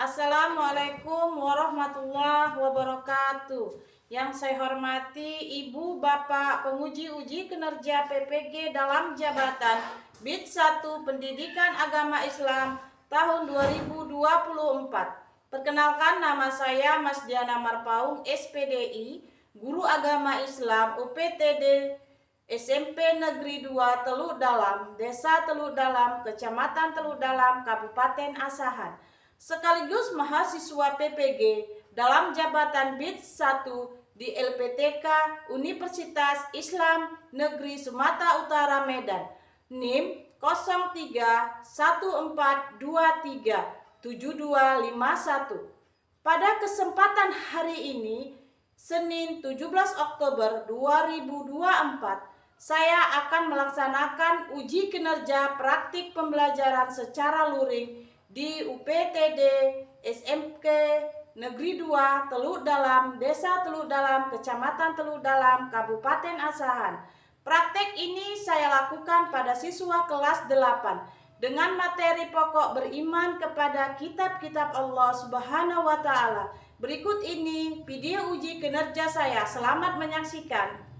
Assalamualaikum warahmatullahi wabarakatuh. Yang saya hormati Ibu Bapak penguji uji kinerja PPG dalam jabatan BIT 1 Pendidikan Agama Islam tahun 2024. Perkenalkan, nama saya Mas Diana Marpaung, SPDI, Guru Agama Islam UPTD SMP Negeri 2 Teluk Dalam, Desa Teluk Dalam, Kecamatan Teluk Dalam, Kabupaten Asahan, sekaligus mahasiswa PPG dalam jabatan BIT 1 di LPTK Universitas Islam Negeri Sumatera Utara Medan, NIM 0314237251. Pada kesempatan hari ini, Senin 17 Oktober 2024, saya akan melaksanakan uji kinerja praktik pembelajaran secara luring di UPTD SMP Negeri 2 Teluk Dalam, Desa Teluk Dalam, Kecamatan Teluk Dalam, Kabupaten Asahan. Praktek ini saya lakukan pada siswa kelas 8 dengan materi pokok beriman kepada kitab-kitab Allah Subhanahu wa Ta'ala. Berikut ini video uji kinerja saya. Selamat menyaksikan.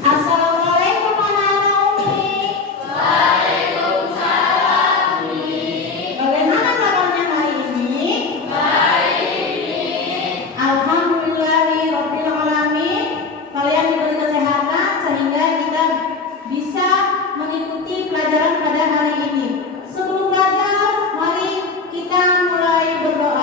Assalamualaikum anak-anak Umi. Waalaikumsalam Umi. Bagaimana kabarnya hari ini? Baik. Alhamdulillahirabbil alamin. Kalian diberi kesehatan sehingga kita bisa mengikuti pelajaran pada hari ini. Sebelum belajar, mari kita mulai berdoa.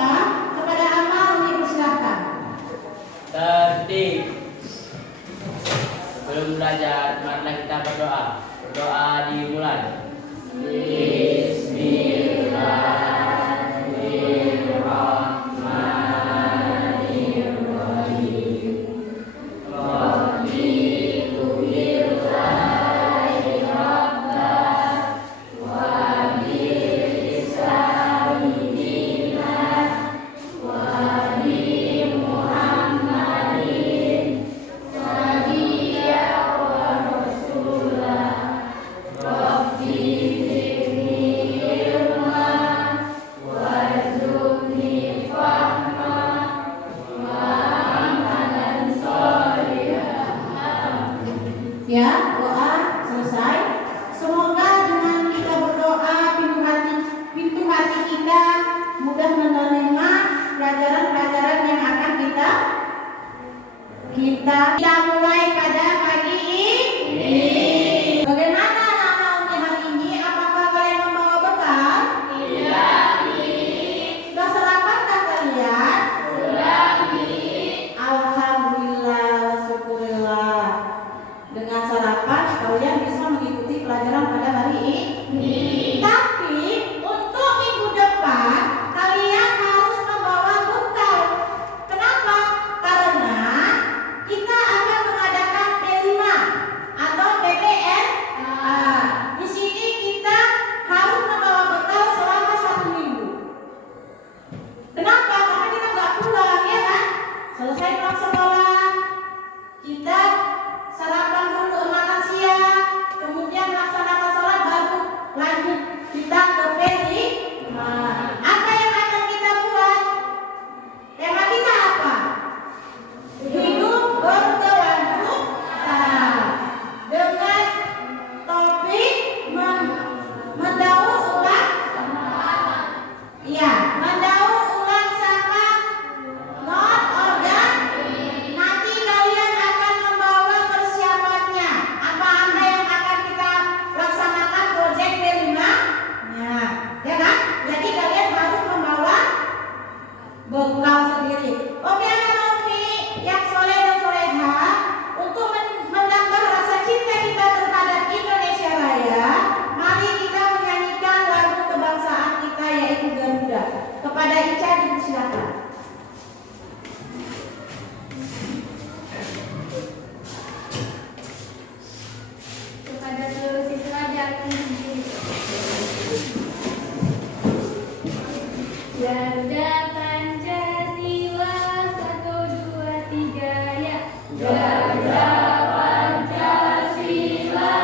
Garda Pancasila 1, 2, 3 ya. Garda Pancasila,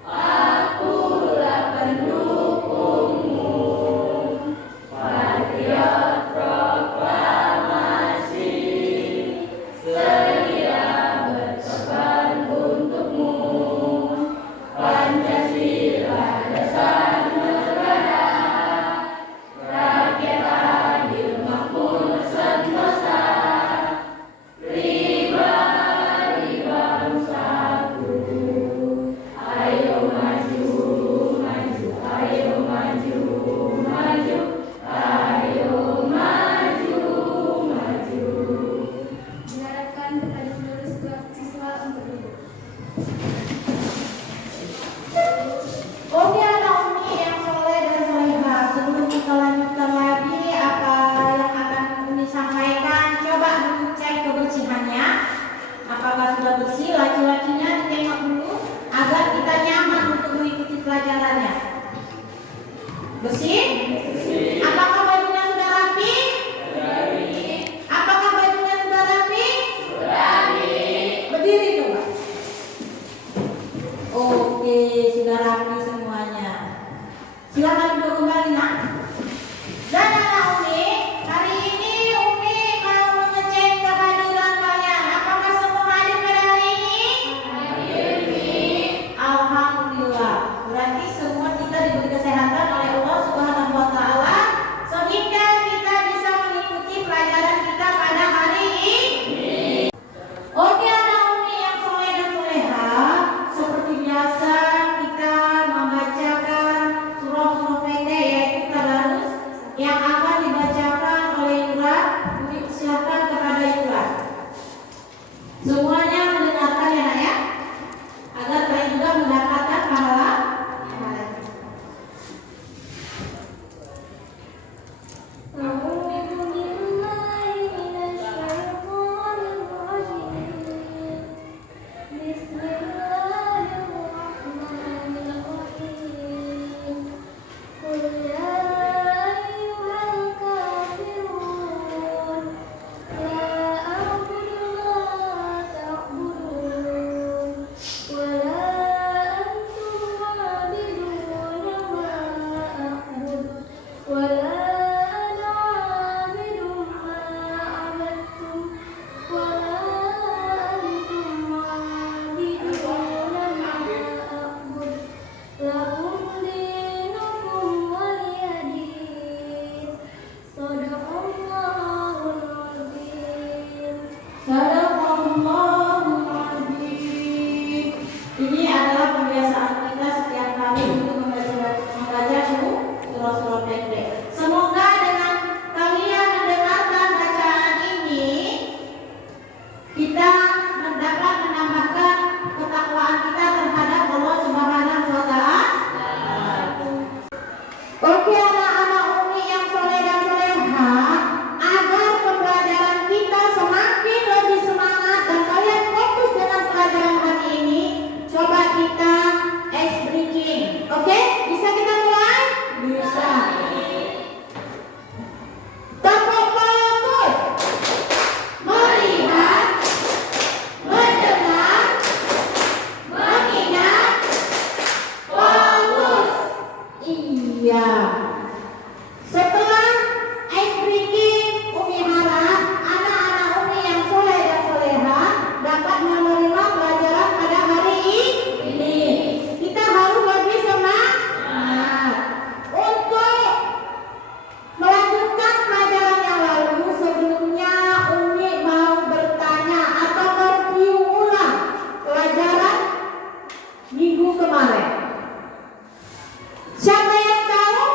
akulah pendukungmu. Patriot proklamasi, sedia berkorban untukmu. Pancasila dasar negara, rakyat adil makmur sentosa, pribadi bangsaku. Ayo maju, maju, ayo maju, maju, ayo maju, maju. Diharapkan kepada seluruh siswa untuk duduk. Oke anak Umi yang soleh dan solehah, sebelum kita lanjutkan lagi apa yang akan Umi sampaikan, coba dulu cek kebersihannya. Apakah sudah bersih? Laki-lakinya ditengok dulu agar kita nyaman untuk mengikuti pelajarannya. Bersih? Apakah bajunya sudah rapi? Apakah bajunya sudah rapi? Berdiri coba. Oke, sudah rapi semuanya. Silakan duduk kembali, Nak. Dan anak Umi, hari ini Umi mau mengecek kehadiran kalian. Apakah semua hadir pada hari ini? Alhamdulillah. Berarti semua kita diberi kesehatan oleh Allah Subhanahu wa taala sehingga kita bisa mengikuti pelajaran kita pada hari ini. Oke anak Umi yang soleh dan solehah, seperti biasa kita membacakan surah-surah pendek yaitu tadarus yang akan dibacakan oleh Yura. Umi persilakan kepada Yura. Semuanya mendengarkan ya Nak ya, agar kalian juga mendapatkan pahala. أعوذ بالله من الشيطان الرجيم. بسم الله الرحمن الرحيم. قل يا أيها الكافرون لا أعبد ما تعبدون ولا أنتم عابدون ما أعبد ولا أنا عابد ما عبدتم ولا أنتم عابدون ما أعبد لكم دينكم ولي دين. صدق الله العظيم. Sadaqallahul Azim. Ini adalah kebiasaan kita setiap kali untuk membaca surah-surah pendek. Semoga dengan kalian mendengarkan bacaan ini kita dapat menambahkan ketakwaan kita terhadap Allah Subhanahu wa taala. Oke anak-anak Umi yang soleh dan solehah, agar pembelajaran kita semakin lebih semangat dan kalian fokus dengan pelajaran hari ini, coba kita ice breaking. Oke? Bisa kita mulai? Bisa. Tepuk fokus. Melihat, mendengar, mengingat, fokus. Iya. Setelah ice breaking, Umi harap anak-anak Umi yang soleh dan solehah dapat menerima pelajaran pada hari ini. Kita harus lebih semangat untuk melanjutkan pelajaran yang lalu. Sebelumnya Umi mau bertanya atau mereview ulang pelajaran minggu kemarin. Siapa yang tahu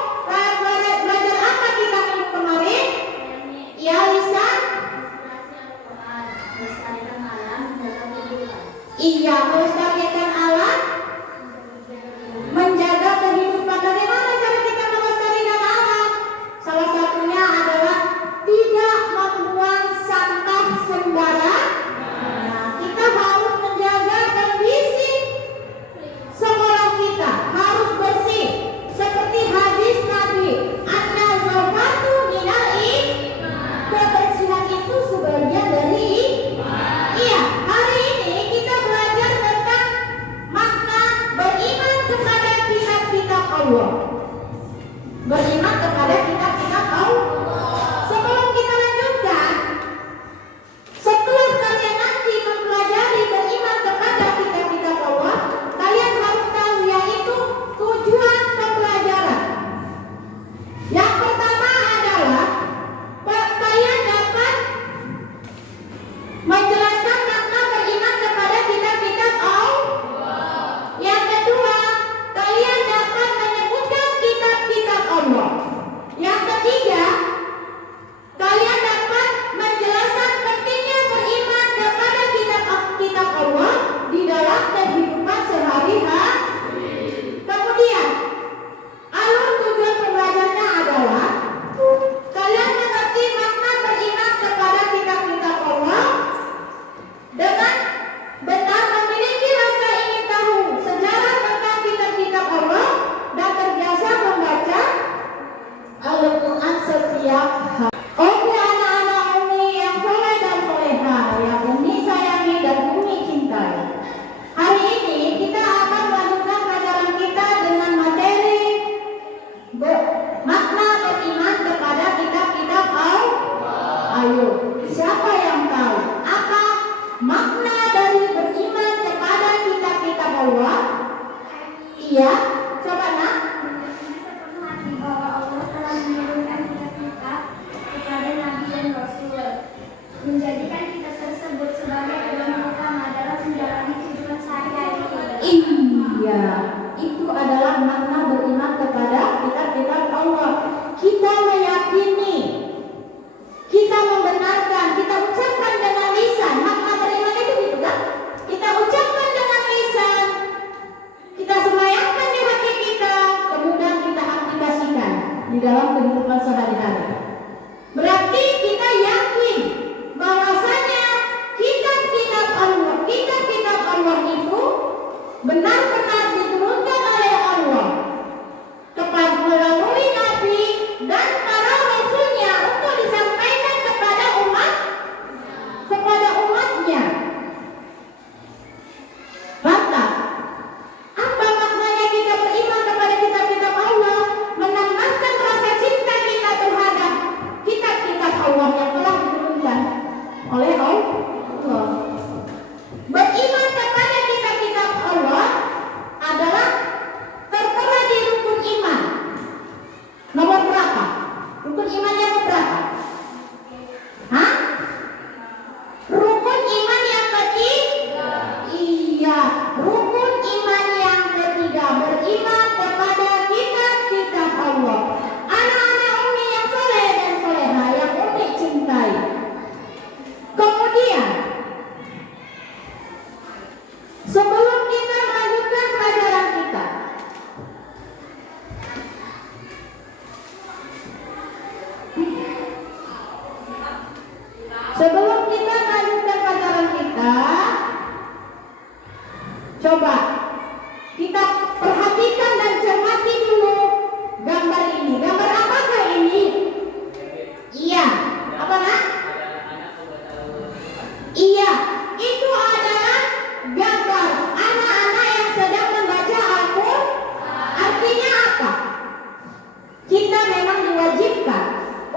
Allah. Beriman kepada kitab-kitab Allah. Sebelum kita lanjutkan, setelah kalian nanti mempelajari beriman kepada kitab-kitab Allah, kalian harus tahu yaitu tujuan pembelajaran. Yang pertama adalah kalian dapat menjelaskan makna beriman kepada kitab-kitab Allah. Yang kedua, kalian dapat menyebutkan kitab-kitab Allah. Yang ketiga, kalian dapat menjelaskan pentingnya beriman kepada kitab-kitab Allah di dalam kehidupan sehari-hari. Kemudian, alur tujuan pembelajarannya adalah kalian mengerti makna beriman kepada kitab-kitab Allah dengan benar, memiliki rasa ingin tahu sejarah tentang kitab-kitab Allah, dan terbiasa membaca Al-Quran setiap hari. Oke anak-anak Umi yang soleh dan soleha, yang Umi sayangi dan Umi cintai, hari ini kita akan melanjutkan pelajaran kita dengan materi makna beriman kepada kitab-kitab Allah. Ayo, siapa yang tahu apa makna dari beriman kepada kitab-kitab Allah? Iya, coba nak. Sepenuh hati bahwa Allah telah menurunkan kitab-kitab kepada Nabi dan Rasul, menjadikan kitab tersebut sebagai pedoman utama dalam menjalani kehidupan sehari-hari. Iya, itu adalah makna beriman kepada kitab-kitab Allah. Kita meyakini, kita membenarkan, kita ucapkan dengan lisan. Makna beriman itu gitu kan? Kita ucapkan dengan lisan, kita semayangkan di hati kita, kemudian kita aplikasikan di dalam kehidupan sehari-hari. Berarti kita yakin bahwasanya kitab-kitab Allah itu benar-benar diturunkan oleh Allah kepada melalui Nabi dan para Rasulnya untuk disampaikan kepada umatnya. Mantap. Apa maknanya kita beriman kepada kitab-kitab Allah? Menambahkan rasa cinta kita terhadap kitab-kitab Allah yang telah diturunkan oleh Allah. Beriman kepada kitab-kitab Allah adalah tertera di rukun iman. Nomor berapa? Rukun iman yang berapa? Hah? Rukun iman yang ketiga. Iya, rukun iman yang ketiga, beriman kepada kitab-kitab Allah. Anak-anak Umi yang soleh dan soleha, yang Umi cintai. Kemudian, sebelum kita melanjutkan pelajaran kita, coba kita perhatikan dan cermati dulu gambar ini. Gambar apakah ini? Iya, apa nak? Iya, itu adalah gambar anak-anak yang sedang membaca Al-Quran. Artinya apa? Kita memang diwajibkan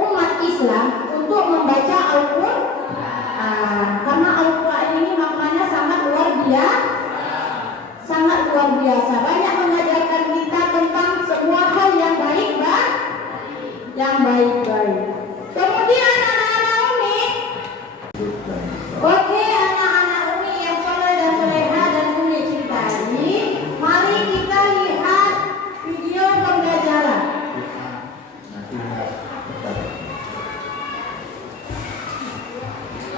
umat Islam untuk membaca Al-Quran, karena Al-Quran ini maknanya sangat luar biasa, banyak mengajarkan kita tentang semua hal yang baik-baik. Kemudian anak-anak Umi, oke anak-anak Umi yang soleh dan soleha dan Umi cintai, mari kita lihat video pembelajaran.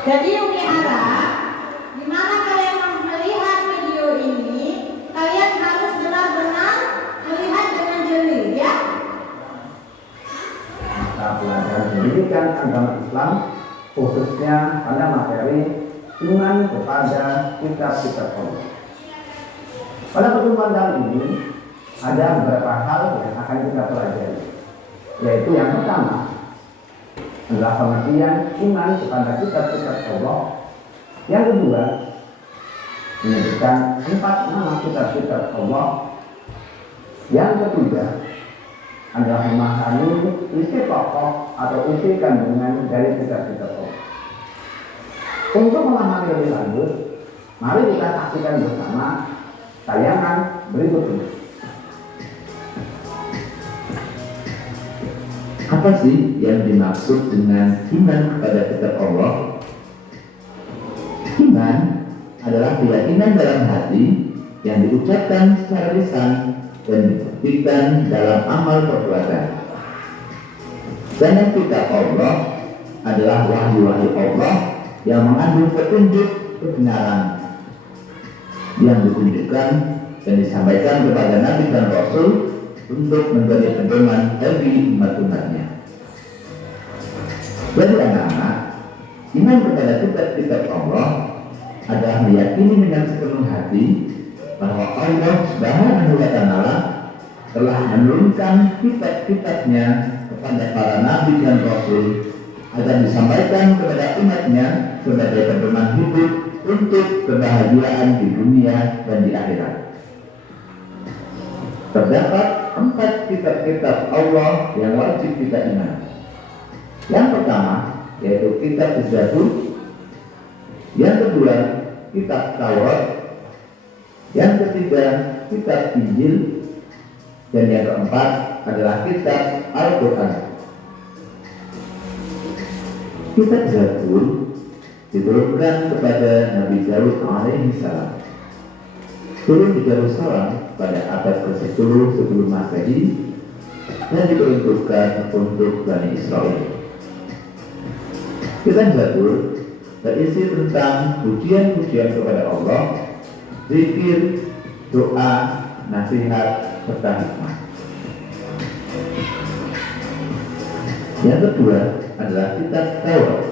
Jadi Umi harap dimana kalian melihat video ini, kalian harus benar-benar melihat dengan jeli, ya. Mata pelajaran pendidikan agama Islam khususnya pada materi iman kepada kitab-kitab Allah. Pada pertemuan kali ini ada beberapa hal yang akan kita pelajari, yaitu yang pertama adalah pengertian iman kepada kitab-kitab Allah. Yang kedua, menyebutkan 4 nama kitab-kitab Allah. Yang ketiga, adalah memahami isi pokok atau isi kandungan dari kitab-kitab Allah. Untuk memahami lebih lanjut, mari kita saksikan bersama tayangan berikut ini. Apa sih yang dimaksud dengan iman kepada kitab Allah? Iman adalah keyakinan dalam hati yang diucapkan secara lisan dan dibuktikan dalam amal perbuatan. Dan kitab Allah adalah wahyu-wahyu Allah yang mengandung petunjuk kebenaran yang ditunjukkan dan disampaikan kepada Nabi dan Rasul untuk menjadi pedoman bagi umat-umatnya. Bagi anak-anak, iman kepada kitab-kitab Allah adalah meyakini dengan sepenuh hati bahwa Allah Subhanahu wa Ta'ala telah menurunkan kitab-kitabnya kepada para nabi dan rasul agar disampaikan kepada umatnya sebagai pedoman hidup untuk kebahagiaan di dunia dan di akhirat. Terdapat 4 kitab-kitab Allah yang wajib kita ingat. Yang pertama yaitu kitab Zabur, yang kedua kitab Taurat, yang ketiga kitab Injil, dan yang keempat adalah kitab Al-Quran. Kitab Zabur diturunkan kepada Nabi Daud alaihi salam. Turun di Yerusalem pada abad ke-10 sebelum Masehi dan diperuntukkan untuk Bani Israel. Kitab Zabur berisi tentang pujian-pujian kepada Allah, zikir, doa, nasihat, serta hikmah. Yang kedua adalah kitab Taurat.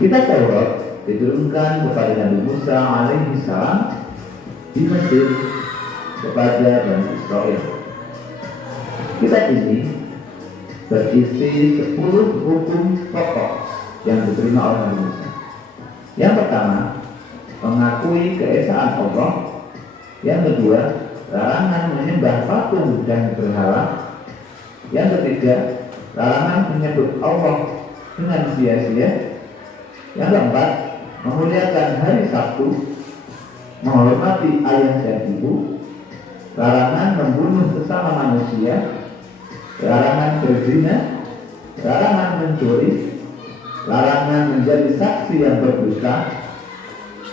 Kitab Taurat diturunkan kepada Nabi Musa alaihi salam di Mesir kepada Bani Israel. Kitab ini berisi 10 hukum pokok yang diterima oleh Nabi Musa. Yang pertama, mengakui keesaan Allah. Yang kedua, larangan menyembah patung dan berhala. Yang ketiga, larangan menyebut Allah dengan sia-sia. Yang keempat, memuliakan hari Sabtu, menghormati ayah dan ibu, larangan membunuh sesama manusia, larangan berzina, larangan mencuri, larangan menjadi saksi yang berdusta,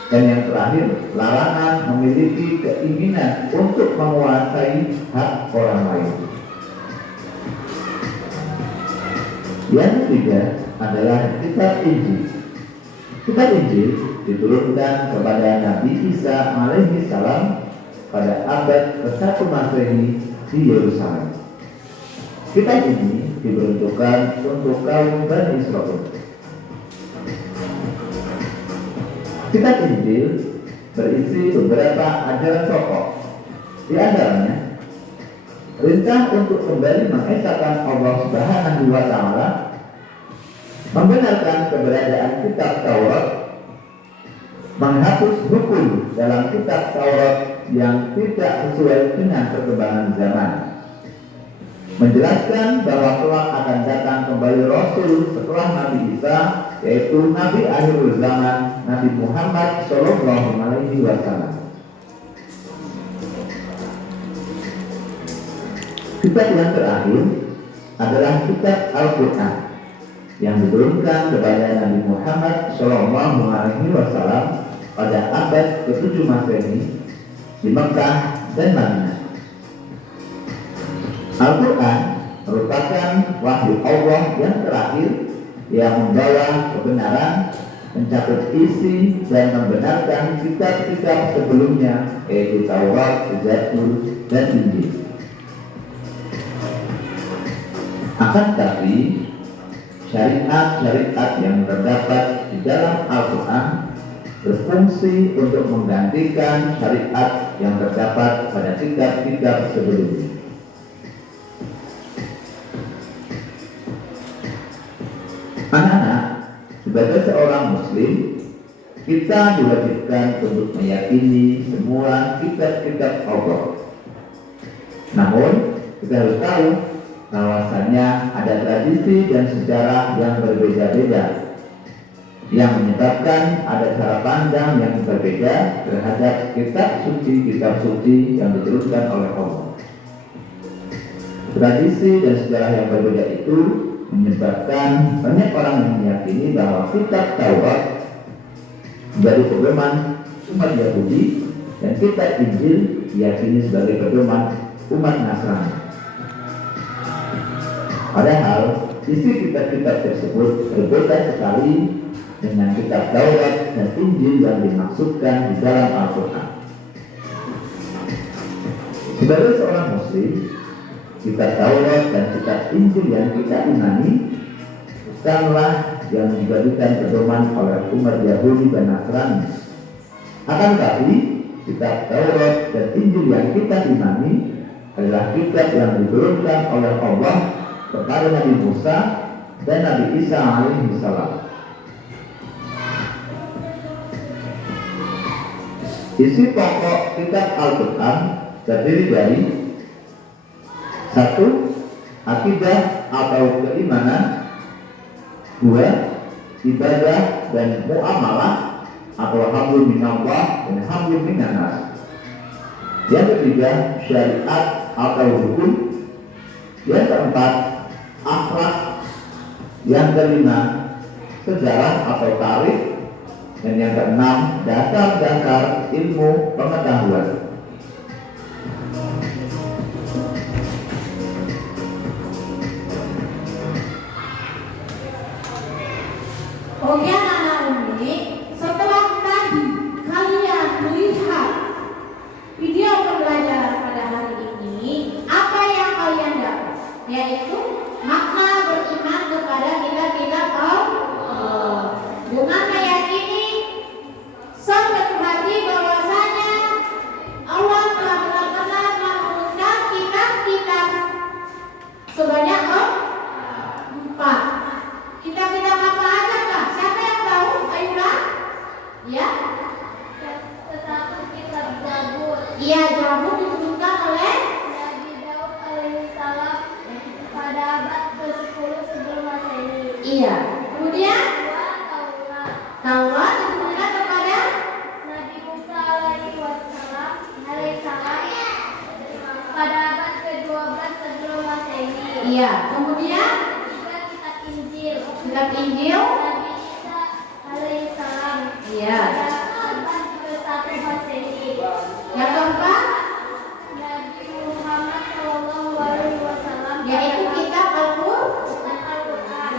dan yang terakhir, larangan memiliki keinginan untuk menguasai hak orang lain. Yang ketiga adalah kitab Injil. Kitab Injil diturunkan kepada Nabi Isa alaihi salam pada abad ke-1 Masehi di Yerusalem. Kitab ini diperuntukkan untuk kaum Bani Israel. Kitab Injil berisi beberapa ajaran pokok. Di antaranya, perintah untuk kembali mengesahkan Allah Subhanahu wa Ta'ala, membenarkan keberadaan kitab Taurat, menghapus hukum dalam kitab Taurat yang tidak sesuai dengan perkembangan zaman, menjelaskan bahwa kelak akan datang kembali Rasul setelah Nabi Isa, yaitu Nabi akhir zaman, Nabi Muhammad Shallallahu Alaihi Wasallam. Kitab yang terakhir adalah kitab Al-Quran yang diturunkan kepada Nabi Muhammad Shallallahu Alaihi Wasallam pada abad ke-7 Masehi di Mekah dan Madinah. Al-Quran merupakan wahyu Allah yang terakhir yang membawa kebenaran, mencakup isi dan membenarkan kitab-kitab sebelumnya, yaitu Taurat, Zabur, dan Injil. Akan tetapi, syariat-syariat yang terdapat di dalam Al-Quran berfungsi untuk menggantikan syariat yang terdapat pada kitab-kitab sebelumnya. Anak-anak, sebagai seorang muslim, kita diwajibkan untuk meyakini semua kitab-kitab Allah. Namun, kita harus tahu bahwasanya ada tradisi dan sejarah yang berbeda-beda yang menyebabkan ada cara pandang yang berbeda terhadap kitab suci yang diturunkan oleh Allah. Tradisi dan sejarah yang berbeda itu menyebabkan banyak orang yang meyakini bahwa kitab Taurat menjadi pedoman umat Yahudi dan kitab Injil diyakini sebagai pedoman umat Nasrani. Padahal isi kitab-kitab tersebut berbeda sekali dengan kitab Taurat dan Injil yang dimaksudkan di dalam Al-Quran. Sebagai seorang Muslim, kitab Taurat dan kitab Injil yang kita imani bukanlah yang dijadikan pedoman oleh umat Yahudi dan Nasrani. Akan tetapi, kitab Taurat dan Injil yang kita imani adalah kitab yang diturunkan oleh Allah kepada Nabi Musa dan Nabi Isa alaihi salam. Isi pokok kitab Al-Quran terdiri dari 1. Akidah atau keimanan. 2. Ibadah dan muamalah atau hablum minallah dan hablum minannas. Yang ketiga, syariat atau hukum. Yang keempat, akhlak. Yang kelima, sejarah atau tarikh. Dan yang keenam, dasar-dasar ilmu pengetahuan. Oke anak-anak Umi, setelah tadi kalian melihat video pembelajaran pada hari ini, apa yang kalian dapat? Yaitu makna beriman kepada kitab-kitab Allah. Dengan meyakini sang hati bahwasanya Allah telah benar-benar menurunkan kitab-kitab sebanyak 4. Kitab-kitab apa aja kak? Siapa yang tahu? Ayulah? Ya? Satu kitab Zabur. Iya, Zabur diturunkan oleh Nabi Daud alaihissalam pada abad ke-10 sebelum Masehi. Iya. Kemudian 2. Taurat. Taurat diturunkan kepada Nabi Musa alaihissalam pada abad ke-12 sebelum Masehi. iya. Kemudian Ketiga, kitab Injil. kitab Injil. Nabi Isa alaihissalam Iya. pada abad ke-1 Masehi. Yang keempat Nabi Muhammad SAW yaitu kitab Al-Quran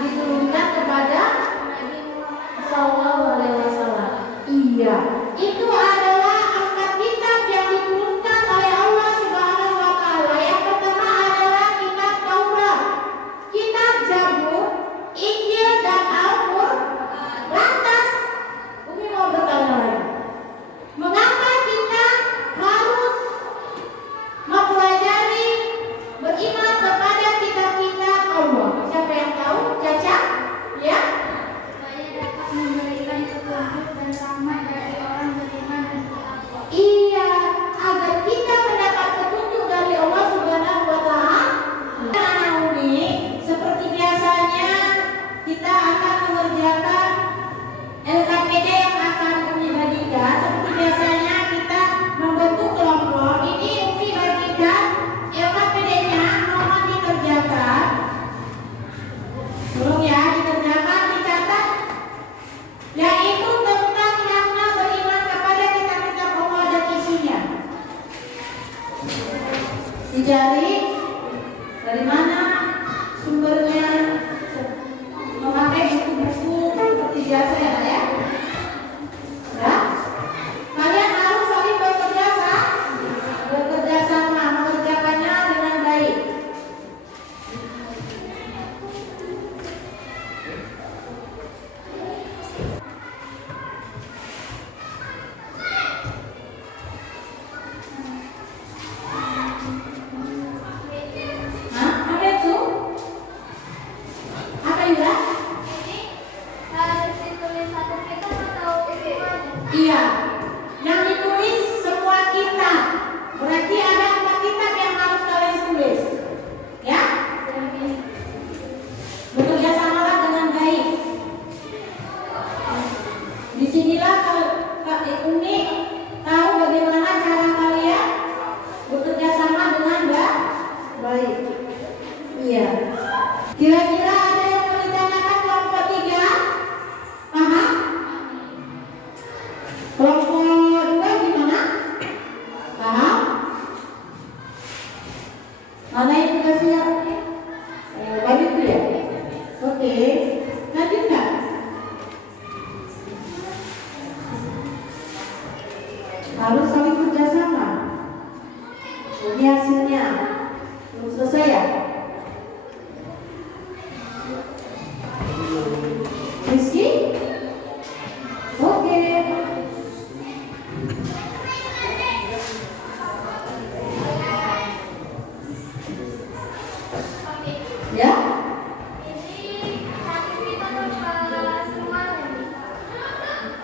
diturunkan kepada Nabi Muhammad Sallallahu Alaihi Wasallam. Iya, itu adalah 4 kitab yang diturunkan oleh Allah Subhanahu Wa Taala. Yang pertama adalah kitab Taurat, kitab Zabur, Injil dan Al-Quran. Lantas, Umi mau bertanya lagi, mengapa kita harus mempelajari beriman kepada kitab-kitab Allah? Siapa yang tahu? Caca? Ya? supaya dapat memberikan petunjuk dan rahmat dari orang beriman dan bertakwa. Iya, agar kita mendapat petunjuk dari Allah Subhanahu wa Ta'ala. Anak Umi, seperti biasanya kita akan mengerjakan LKPD yang akan Umi bagikan. Seperti biasanya kita membentuk kelompok. Ini Umi bagikan LKPD-nya, mohon dikerjakan. Tolong ya, dikerjakan, dicatat. Yaitu tentang makna beriman kepada kitab-kitab Allah dan isinya. Dicari dari mana sumbernya, memakai buku-buku seperti biasa ya, ya. Ya, kalian harus saling bekerja sama, mengerjakannya dengan baik. Hah? Ada Iya. Kira-kira ada yang mau ditanyakan kelompok 3? Paham? Kelompok 2 gimana? Paham? Mana yang tugasnya? Baru itu ya? Oke. Lanjut nggak? Harus saling kerjasama. Ini hasilnya. Belum selesai ya? Rizky? Oke. Ya?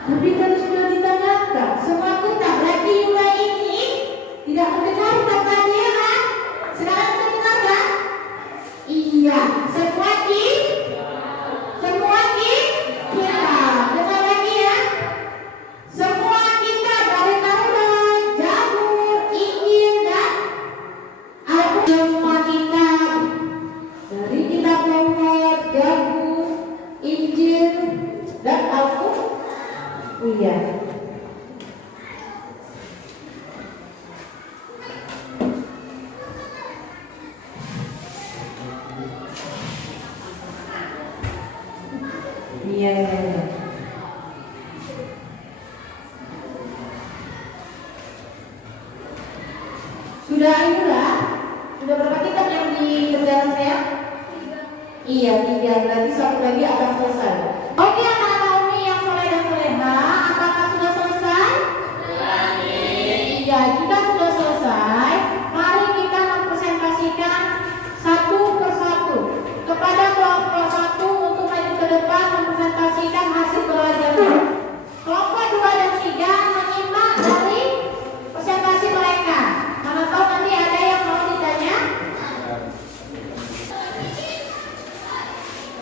Tapi kan sudah ditanyakan. Semua kita berarti Yura ini tidak mendengar katanya kan? Sekarang mendengar kan? Iya. Semua kita. Dengar lagi ya. Semua kita dari Taurat, Zabur, Injil dan Al-Quran. Semua kita dari kitab Taurat, Zabur, Injil dan Al-Quran. Iya. Iya. Sudah inilah. Sudah berapa kitab yang dikerjakan saya? Iya, 3. Berarti satu lagi akan selesai. Oke, anak-anak Umi yang soleh dan soleha, apakah sudah selesai? Iya, jika sudah selesai, mari kita mempresentasikan satu persatu kepada kelompok 1 untuk maju ke depan mempresentasikan hasil belajarnya. Kelompok 2 dan 3 menyimak dari presentasi mereka. Mana tahu nanti ada yang mau ditanya?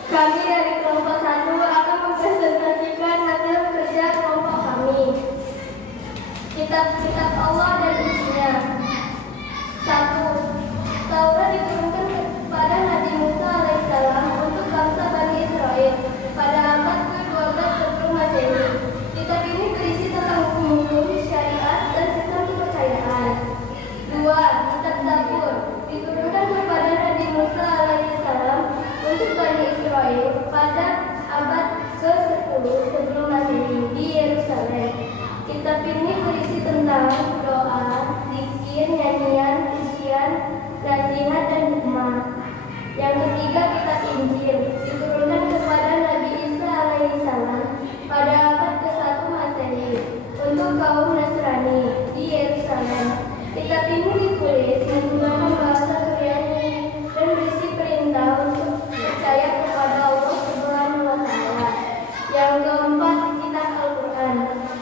Kami dari kelompok 1 akan mempresentasikan hasil kerja kelompok kami. Kitab-kitab Allah dan isinya. 1. Taurat diturunkan kepada Nabi Musa alaihissalam untuk bangsa Bani Israel pada abad ke-12 sebelum Masehi. Kitab ini berisi tentang hukum-hukum, syariat, dan sistem kepercayaan. 2. Kitab Zabur diturunkan kepada Nabi Musa alaihissalam untuk Bani Israel pada abad ke-10 sebelum Masehi di Yerusalem. Kitab ini berisi tentang doa, zikir, nyanyian, pujian, nasihat, dan hikmah. Yang ketiga, kitab Injil diturunkan kepada Nabi Isa alaihissalam pada abad ke-1 Masehi untuk kaum Nasrani di Yerusalem. Kitab ini ditulis menggunakan bahasa Yunani dan berisi perintah untuk percaya kepada Allah Subhanahu wa Ta'ala. Yang keempat, kitab Al-Quran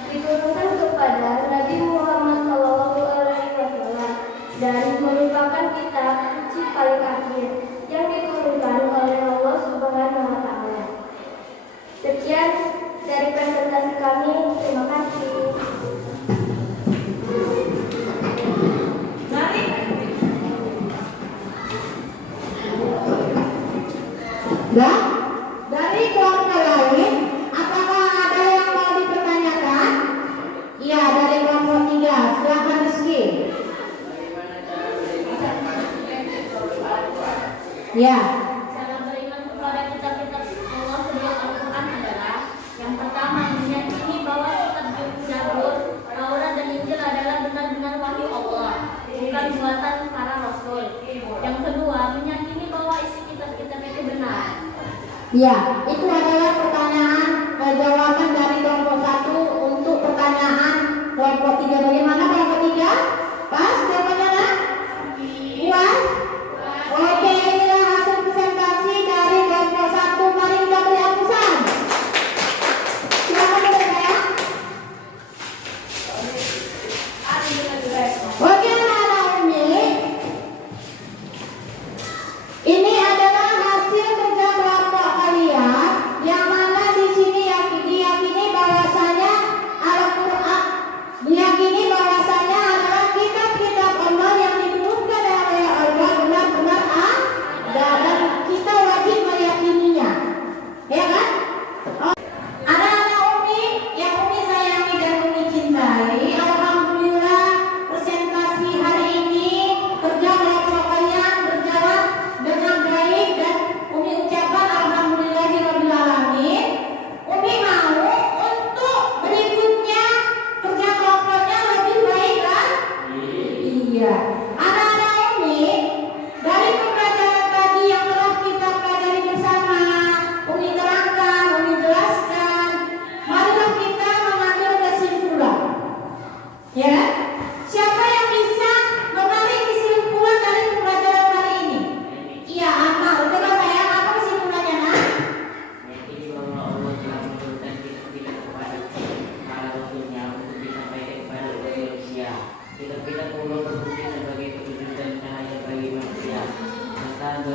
diturunkan kepada Nabi Muhammad SAW dan merupakan kitab suci paling akhir yang diturunkan oleh Allah Subhanahu wa Ta'ala. Sekian dari presentasi kami. Terima kasih. Dan dari kelompok lain, apakah ada yang mau dipertanyakan? Iya, dari kelompok 3. Silakan Rizky. Ya. Cara beriman kepada kitab-kitab Allah sebelum Al-Quran adalah yang pertama, meyakini bahwa kitab Zabur, Taurat, dan Injil adalah benar-benar wahyu Allah, bukan buatan para rasul. Yang kedua, meyakini bahwa isi kitab-kitab itu benar. Ya, itu adalah pertanyaan jawaban dari kelompok 1 untuk pertanyaan kelompok 3. Bagaimana kelompok 3? Pas jawabannya nak? Puas? Oke, inilah hasil presentasi dari kelompok 1. Mari kita beri aplaus. Silakan Bunda ya. Oke, anak-anak Umi. Ini adalah hasil kerja kelompok kalian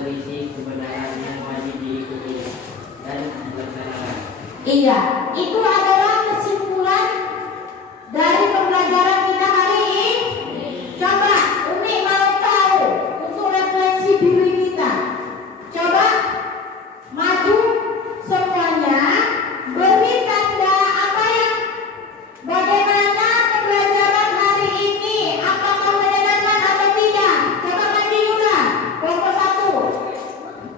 berisi kebenaran yang wajib diikuti dan dilaksanakan. Iya, itu adalah kesimpulan dari pembelajaran kita hari ini. Coba Umi mau tahu untuk refleksi diri kita. Coba maju semuanya, beri tanda apa ya? Bagaimana pembelajaran hari ini? Apakah menyenangkan atau tidak? Coba maju Yuda, kelompok 1.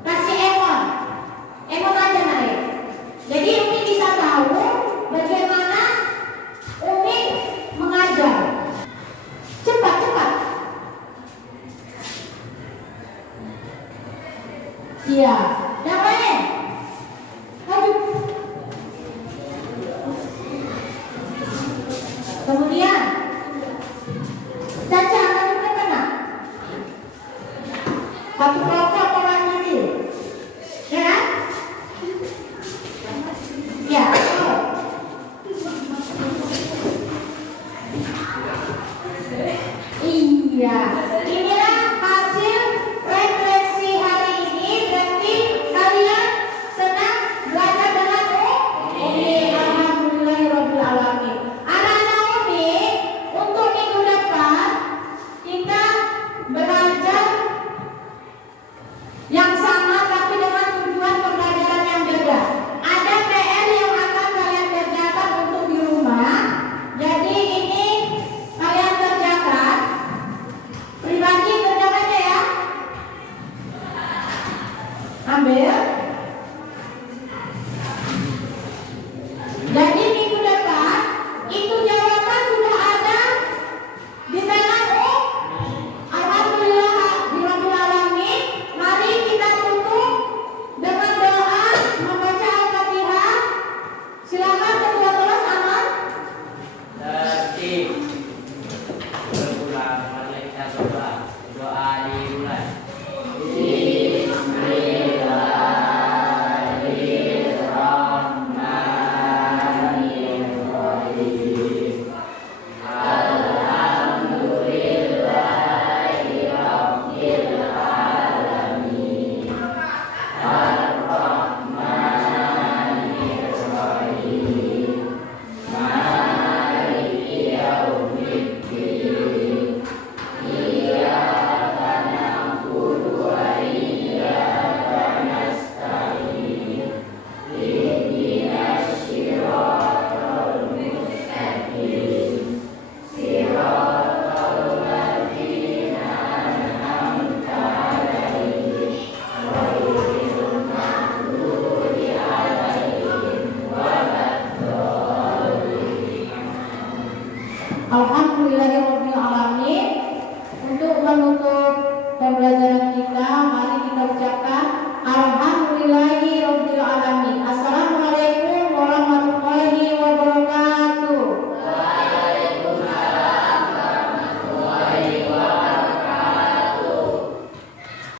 Kasih Emon. Emon aja naik. Jadi Umi bisa tahu bagaimana Umi mengajar. Cepat. Iya. Yang lain. Maju. Kemudian Caca maju ke mana? Satu kelompok orang ini. Ya kan? Ya, iya. Inilah hasil refleksi hari ini. Berarti kalian senang belajar dengan Umi. Alhamdulillahirabbil alamin. Anak-anak Umi, untuk minggu depan kita belajar yang sama tapi dengan tujuan pembelajaran yang beda. Ada PR yang akan kalian kerjakan untuk di rumah. Jadi ini kalian kerjakan. Pribadi kerjakannya ya. Ambil.